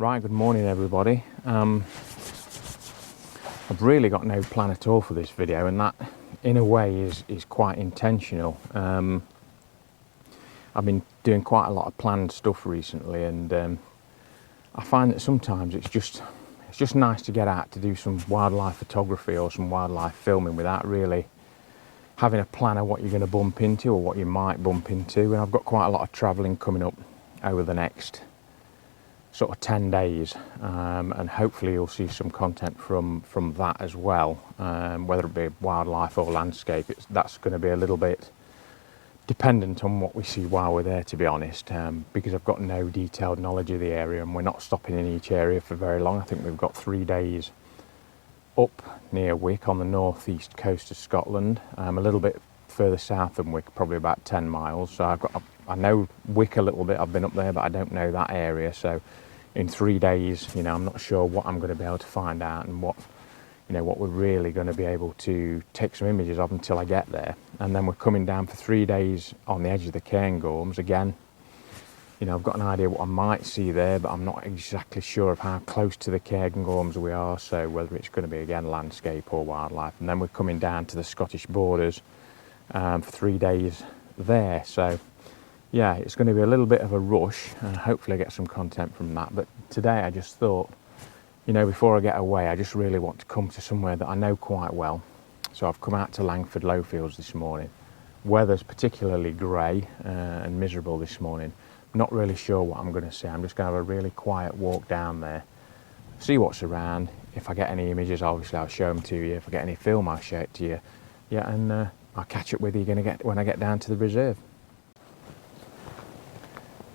Right, good morning everybody. I've really got no plan at all for this video, and that in a way is quite intentional. I've been doing quite a lot of planned stuff recently, and I find that sometimes it's just nice to get out to do some wildlife photography or some wildlife filming without really having a plan of what you're going to bump into or what you might bump into. And I've got quite a lot of travelling coming up over the next sort of 10 days, and hopefully you'll see some content from that as well, whether it be wildlife or landscape. That's going to be a little bit dependent on what we see while we're there, to be honest, because I've got no detailed knowledge of the area and we're not stopping in each area for very long. I think we've got 3 days up near Wick on the northeast coast of Scotland, a little bit further south than Wick, probably about 10 miles. So I know Wick a little bit, I've been up there, but I don't know that area. So in 3 days, I'm not sure what I'm going to be able to find out and what we're really going to be able to take some images of until I get there. And then we're coming down for 3 days on the edge of the Cairngorms again. I've got an idea what I might see there, but I'm not exactly sure of how close to the Cairngorms we are, so whether it's going to be again landscape or wildlife. And then we're coming down to the Scottish borders for 3 days there. So yeah, it's going to be a little bit of a rush, and hopefully I get some content from that. But today I just thought, before I get away, I just really want to come to somewhere that I know quite well. So I've come out to Langford Lowfields this morning. Weather's particularly grey and miserable this morning. Not really sure what I'm going to see. I'm just going to have a really quiet walk down there, see what's around. If I get any images, obviously I'll show them to you. If I get any film, I'll show it to you. Yeah, and I'll catch up with you when I get down to the reserve.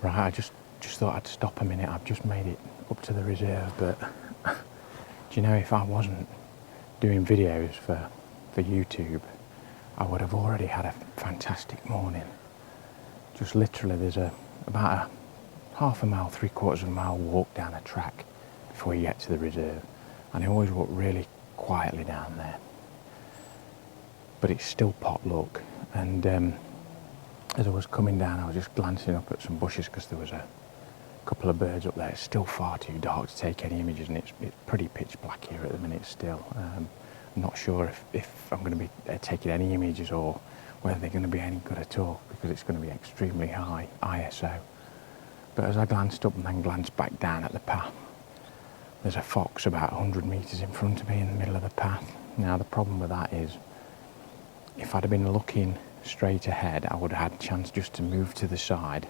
Right, I just thought I'd stop a minute. I've just made it up to the reserve, but do you know, if I wasn't doing videos for YouTube, I would have already had a fantastic morning. Just literally, there's about a half a mile, 3/4 of a mile walk down a track before you get to the reserve, and I always walk really quietly down there. But it's still potluck, and as I was coming down, I was just glancing up at some bushes because there was a couple of birds up there. It's still far too dark to take any images, and it's pretty pitch black here at the minute still. I'm not sure if I'm going to be taking any images or whether they're going to be any good at all, because it's going to be extremely high ISO. But as I glanced up and then glanced back down at the path, there's a fox about 100 metres in front of me in the middle of the path. Now the problem with that is, if I'd have been looking straight ahead, I would have had a chance just to move to the side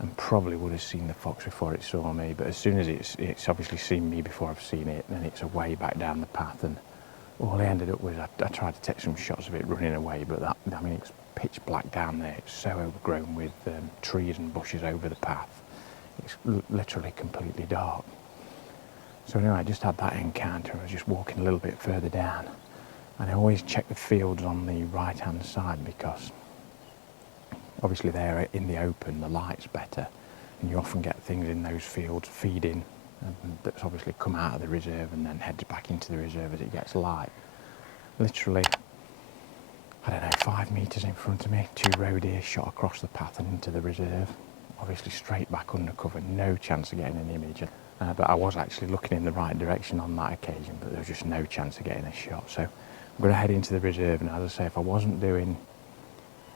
and probably would have seen the fox before it saw me. But as soon as it's obviously seen me before I've seen it, then it's away back down the path, and all I ended up with, I tried to take some shots of it running away, but it's pitch black down there. It's so overgrown with trees and bushes over the path. It's literally completely dark. So anyway, I just had that encounter. I was just walking a little bit further down, and I always check the fields on the right hand side, because obviously they're in the open, the light's better, and you often get things in those fields feeding, that's obviously come out of the reserve and then heads back into the reserve as it gets light. Literally, I don't know, 5 metres in front of me, 2 roe deer shot across the path and into the reserve. Obviously straight back under cover, no chance of getting an image. But I was actually looking in the right direction on that occasion, but there was just no chance of getting a shot. So I'm going to head into the reserve, and as I say, if I wasn't doing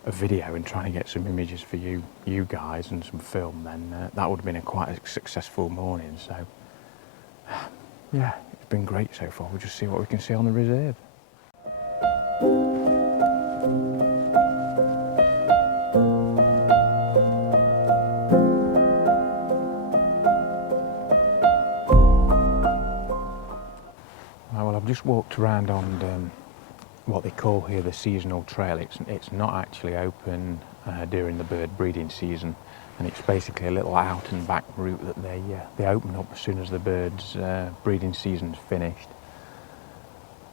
a video and trying to get some images for you guys and some film, then that would have been quite a successful morning. So yeah, it's been great so far. We'll just see what we can see on the reserve. Well, I've just walked around on what they call here the seasonal trail. It's not actually open during the bird breeding season, and it's basically a little out and back route that they open up as soon as the birds breeding season's finished.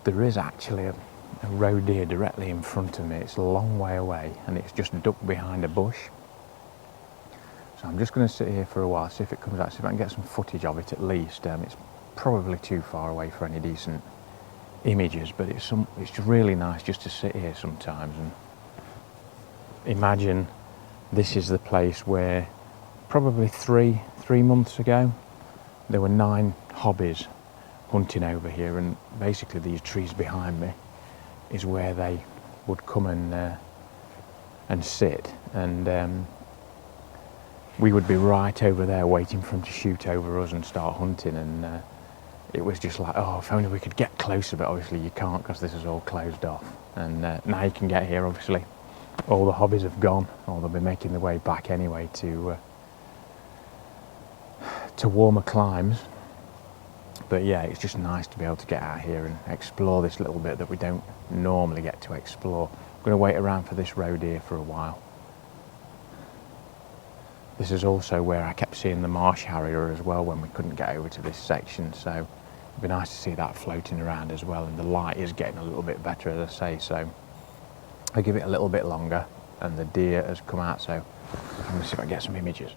There is actually a roe deer directly in front of me. It's a long way away, and it's just ducked behind a bush. So I'm just going to sit here for a while, see if it comes out, see if I can get some footage of it at least. It's probably too far away for any decent images, but it's just really nice just to sit here sometimes and imagine this is the place where probably three months ago there were 9 hobbies hunting over here, and basically these trees behind me is where they would come and sit, and we would be right over there waiting for them to shoot over us and start hunting, and it was just like, oh, if only we could get closer, but obviously you can't because this is all closed off. And now you can get here, obviously all the hobbies have gone, or they'll be making their way back anyway to warmer climes. But yeah, it's just nice to be able to get out here and explore this little bit that we don't normally get to explore. I'm going to wait around for this road here for a while. This is also where I kept seeing the marsh harrier as well when we couldn't get over to this section, so it'd be nice to see that floating around as well, and the light is getting a little bit better, as I say, so I'll give it a little bit longer, and the deer has come out, so I'm going to see if I can get some images.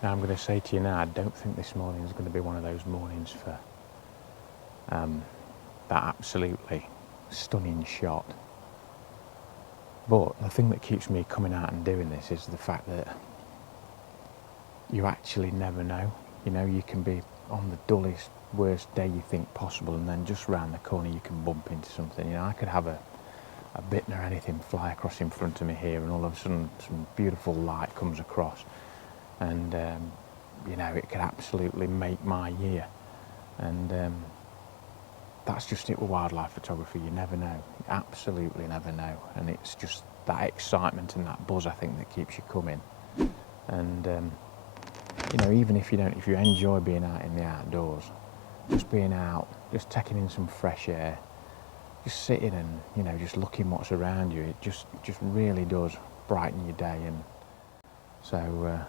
Now I'm going to say to you now, I don't think this morning is going to be one of those mornings for that absolutely stunning shot. But the thing that keeps me coming out and doing this is the fact that you actually never know. You know, you can be on the dullest, worst day you think possible, and then just round the corner you can bump into something. You know, I could have a bittern or anything fly across in front of me here, and all of a sudden some beautiful light comes across, and you know, it could absolutely make my year. And that's just it with wildlife photography. You never know, you absolutely never know, and it's just that excitement and that buzz, I think, that keeps you coming. And you know, even if you enjoy being out in the outdoors, just being out, just taking in some fresh air, just sitting and, you know, just looking what's around you, it just really does brighten your day. And so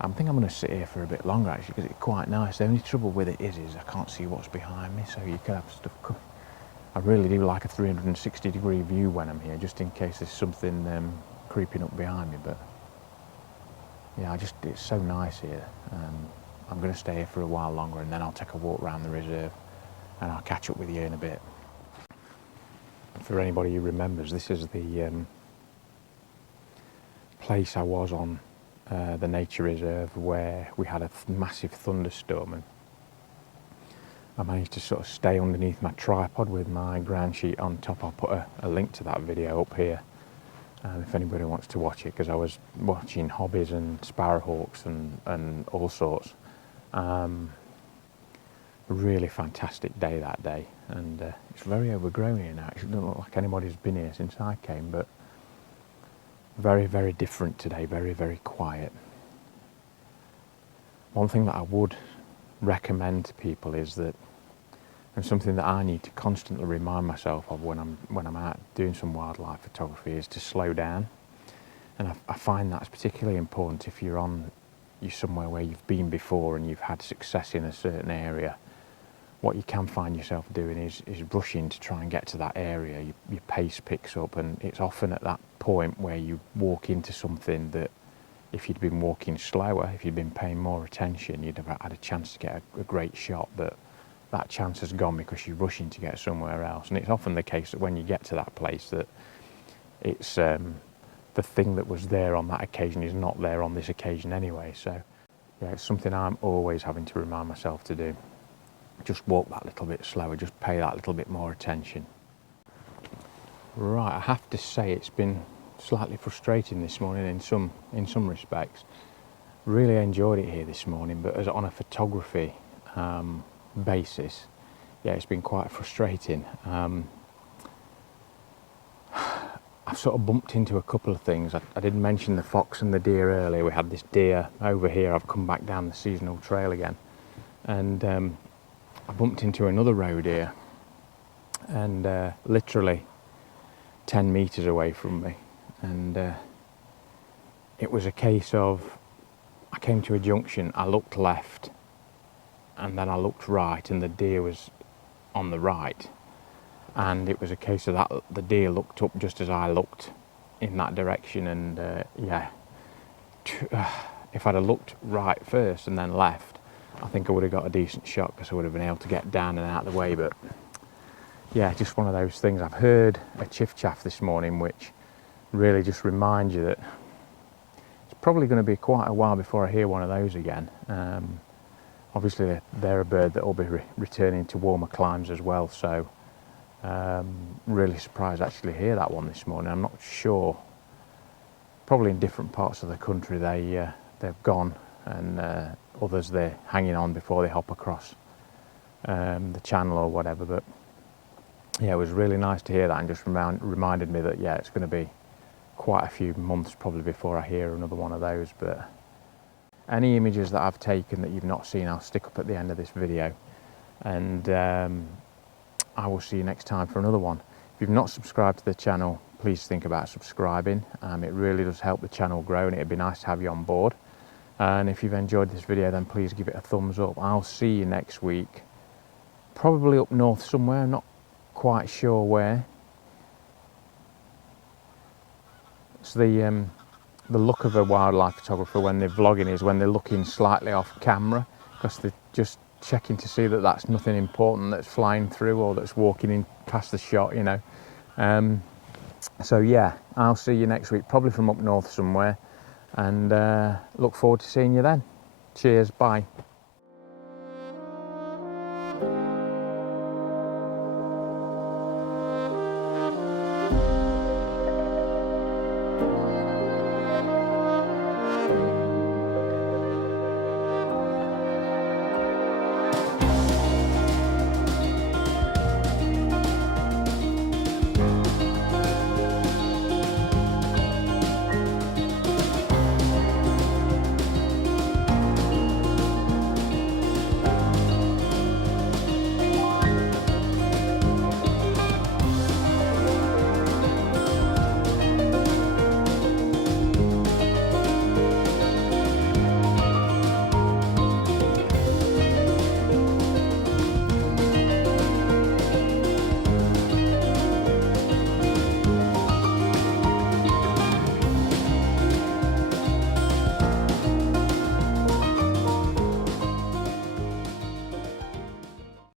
I think I'm going to sit here for a bit longer, actually, because it's quite nice. The only trouble with it is I can't see what's behind me, so you could have stuff I really do like a 360-degree view when I'm here, just in case there's something creeping up behind me. But yeah, it's so nice here. I'm going to stay here for a while longer, and then I'll take a walk around the reserve, and I'll catch up with you in a bit. For anybody who remembers, this is the place I was on the nature reserve where we had a massive thunderstorm, and I managed to sort of stay underneath my tripod with my ground sheet on top. I'll put a link to that video up here if anybody wants to watch it, because I was watching hobbies and sparrowhawks and all sorts. Really fantastic day that day, and it's very overgrown here now. It doesn't look like anybody's been here since I came, but very, very different today, very, very quiet. One thing that I would recommend to people is that, and something that I need to constantly remind myself of when I'm out doing some wildlife photography, is to slow down. And I find that's particularly important if you're somewhere where you've been before and you've had success in a certain area. What you can find yourself doing is rushing to try and get to that area. Your pace picks up, and it's often at that point where you walk into something that, if you'd been walking slower, if you'd been paying more attention, you'd have had a chance to get a great shot, but that chance has gone because you're rushing to get somewhere else. And it's often the case that when you get to that place, that it's the thing that was there on that occasion is not there on this occasion anyway. So yeah, it's something I'm always having to remind myself to do. Just walk that little bit slower, just pay that little bit more attention. Right, I have to say it's been slightly frustrating this morning in some respects. Really enjoyed it here this morning, but as on a photography basis, yeah, it's been quite frustrating. I've sort of bumped into a couple of things. I did mention the fox and the deer earlier. We had this deer over here. I've come back down the seasonal trail again, and I bumped into another roe deer, and literally 10 metres away from me, and it was a case of I came to a junction, I looked left, and then I looked right, and the deer was on the right. And it was a case of that the deer looked up just as I looked in that direction, and yeah, if I'd have looked right first and then left, I think I would have got a decent shot, because I would have been able to get down and out of the way. But yeah, just one of those things. I've heard a chiff-chaff this morning, which really just reminds you that it's probably going to be quite a while before I hear one of those again. Obviously they're a bird that will be returning to warmer climes as well, so really surprised actually to hear that one this morning. I'm not sure, probably in different parts of the country they've gone, and others they're hanging on before they hop across the channel or whatever. But yeah, it was really nice to hear that, and just reminded me that yeah, it's going to be quite a few months probably before I hear another one of those. But any images that I've taken that you've not seen, I'll stick up at the end of this video, and I will see you next time for another one. If you've not subscribed to the channel, please think about subscribing. It really does help the channel grow, and it'd be nice to have you on board. And if you've enjoyed this video, then please give it a thumbs up. I'll see you next week, probably up north somewhere, I'm not quite sure where. It's the look of a wildlife photographer when they're vlogging is when they're looking slightly off camera, because they're just checking to see that that's nothing important that's flying through or that's walking in past the shot, you know. So yeah, I'll see you next week, probably from up north somewhere, and look forward to seeing you then. Cheers, bye.